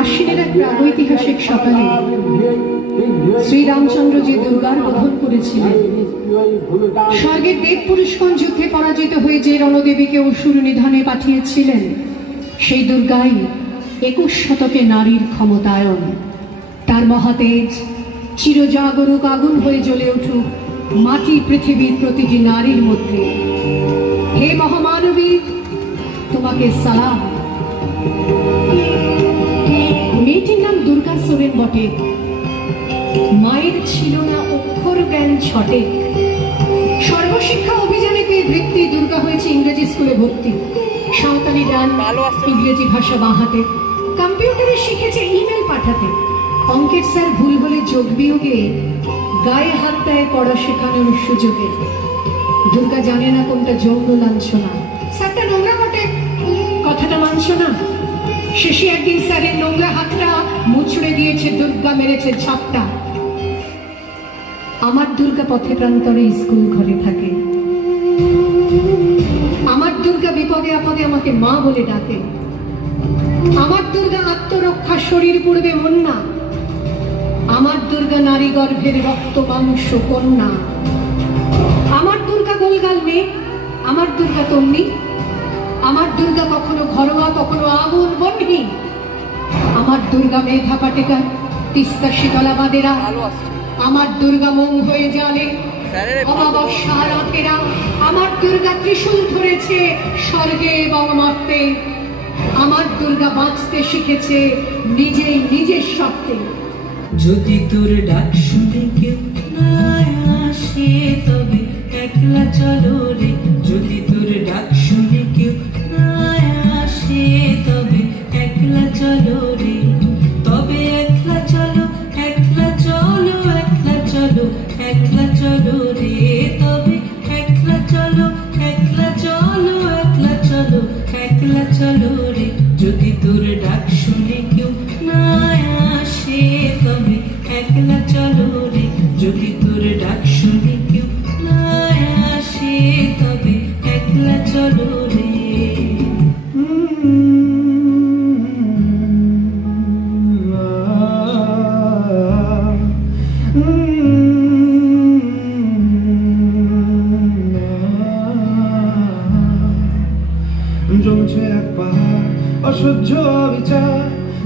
আশ্বিনের এক প্রাগৈতিহাসিক সকালে শ্রীরামচন্দ্র যে দুর্গার বধন করেছিলেন, স্বর্গের দেব পুরুষগণ যুদ্ধে পরাজিত হয়ে যে রণদেবীকে অসুর নিধনে পাঠিয়েছিলেন, সেই দুর্গাই 21 শতকে নারীর ক্ষমতায়ন। তার মহাতেজ চিরজাগরুক আগুন হয়ে জ্বলে উঠুক মাটি পৃথিবীর প্রতিটি নারীর মধ্যে। হে মহামানবী, তোমাকে সালাম। মেয়েটির নাম দুর্গা সোরেন বটে। মায়ের ছিল না অক্ষর জ্ঞান ছটে। সর্বশিক্ষা অভিযানে পেয়ে বৃত্তি দুর্গা হয়েছে ইংরেজি স্কুলে ভর্তি। সাঁওতালি গান, ইংরেজি ভাষা বাহাতে, কম্পিউটারে শিখেছে ইমেল পাঠাতে। অঙ্কের স্যার ভুল হলে যোগ বিয়োগে গায়ে হাত দেয় পড়া শেখানোর সুযোগে। দুর্গা জানে না কোনটা যৌন লাঞ্ছনা। স্যারটা নোংরা বটে, কথাটা মানছ না। শেষে একদিন স্যারের নোংরা হাতটা মুছড়ে দিয়েছে, দুর্গা মেরেছে ঝাপটা। আমার দুর্গা পথে প্রান্তরে স্কুল ঘরে থাকে। আমার দুর্গা বিপদে আপদে আমাকে মা বলে ডাকে। আমার দুর্গা আত্মরক্ষা, শরীর পূর্বে মন্না। আমার দুর্গা নারী গর্ভের রক্ত মাংস কন্যা। আমার দুর্গা গোলগাল মেয়ে, আমার দুর্গা তন্নি। আমার দুর্গা কখনো ঘরোয়া, কখনো আগুন বন্যী। আমার দুর্গা মেধা পাটেকার, তিস্তা শীতলা বাদেরা। আমার দুর্গা মোম হয়ে জানে অমাবস্যা রাতেরা। আমার দুর্গা ত্রিশূল ধরেছে স্বর্গে এবং মর্তে। আমার দুর্গা বাঁচতে শিখেছে নিজেই নিজের সত্ত্বে। যদি তোর ডাক শুনে কেউ না আসে, তবে একলা চলো রে। যদি তোর ডাক শুনে কেউ না আসে, তবে একলা চলো রে। তবে একলা চলো, একলা চলো, একলা চলো, একলা চলো রে। তবে একলা চলো, একলা চলো, একলা চলো, একলা চলো রে। যদি তোর ডাক শুনে কেউ না আসে, তবে একলা চলো রে। যদি তোর ডাক শুনে কেউ না আসে, তবে একলা চলো রে। জমছে এক পাহাড় অসহ্য অবিচার,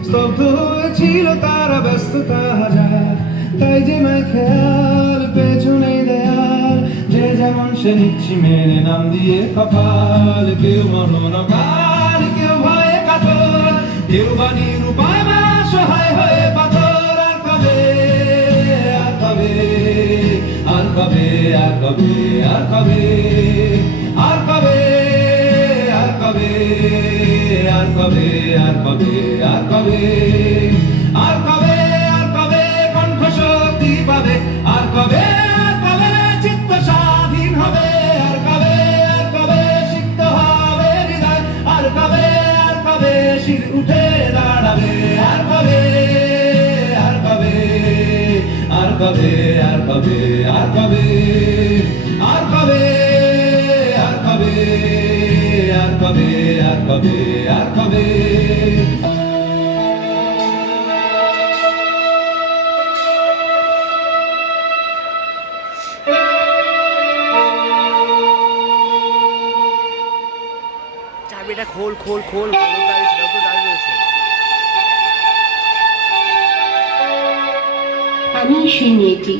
স্তব্ধ হয়েছিল তারা ব্যস্ততা হাজার। তাই যে মাই খেয়াল পেছনে দেয়াল, যে যেমন সে নিচ্ছি মেনে নাম দিয়ে কপাল। কেউ মরণকাল, কেউ ভয়ে কাতর, কেউ বা নিরুপায় বা সহায় হয়ে পাথর। আর কবে, আর কবে, আর কবে, আর কবে, আর কবে, আর কবে, আর কবে, আর কবে, আর কবে, আর কবে, আর কবে, আর কবে কণ্ঠ শক্তি পাবে। আর কবে, আর কবে চিত্ত স্বাধীন হবে। আর কবে, আর কবে সিক্ত হবে হৃদয়। আর কবে, আর কবে শির উঠে দাঁড়াবে। আর কবে, আর কবে, আর কবে, আর কবে, আর কবে, আর কবে, আর কবে, আর কবে, আর কবে, আর কবে। চাবিটা খোল খোল খোল। আমি সেই মেয়েটি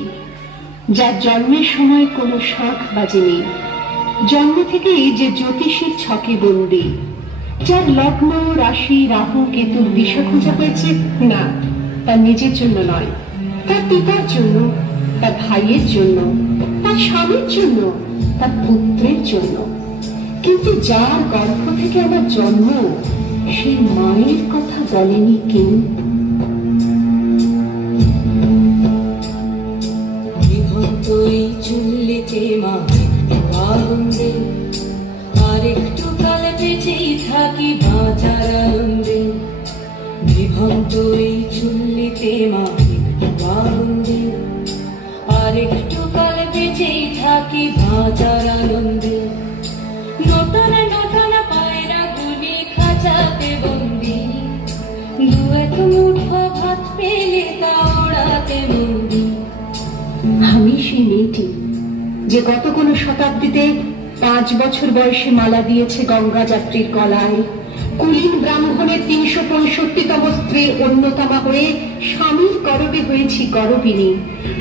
যার জন্মের সময় কোনো শাঁখ বাজেনি, জন্ম থেকেই যে জ্যোতিষীর ছকে বন্দী, যার লগ্ন রাশি রাহু কেতুর দিশা খোঁজা হয়েছে না তার নিজের জন্য নয়, তার পিতার জন্য, তার ভাইয়ের জন্য, তার স্বামীর জন্য, তার পুত্রের জন্য। কিন্তু যার গর্ভ থেকে আমার জন্ম, সেই মায়ের কথা বলেনি কেউ। চুল্লিতে মা আনন্দে, আর একটু কাল বেঁচেই থাকি বাঁচার আনন্দে। যে গত কোন শতাব্দীতে 5 বছর বয়সে মালা দিয়েছে গঙ্গা যাত্রীর গলায়, কুলীন ব্রাহ্মণের 365তম স্ত্রীর অন্যতমা হয়ে স্বামীর গর্ভে হয়েছি গর্ভিণী।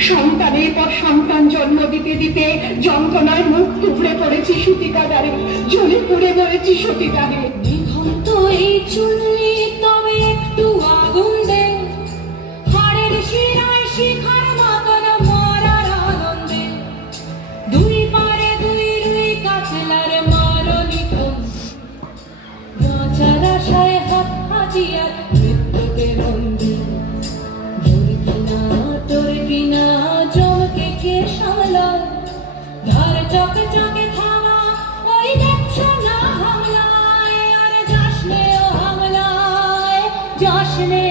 সন্তানের পর সন্তান জন্ম দিতে দিতে যন্ত্রণায় মুখ টুকরে পড়েছি সতীকাদারে, জ্বলে পুড়ে মরেছি সতীদাহে। নিভন্ত এই চুল্লি তবে একটু আগুন দে, হাড়ের শিরায় শিখার মতন মরার আনন্দে, দুই পারে দুই রুই কাতলার মারণি কোন, বাঁচার আশায় হাত হাতিয়ার মৃত্যুতে বন্দী। তোর বিনা জমকে কে সামলায়, ধার চকে চকে থামা ওই দেখছো না হামলায়, আর যাসনে ও হামলায়, যাসনে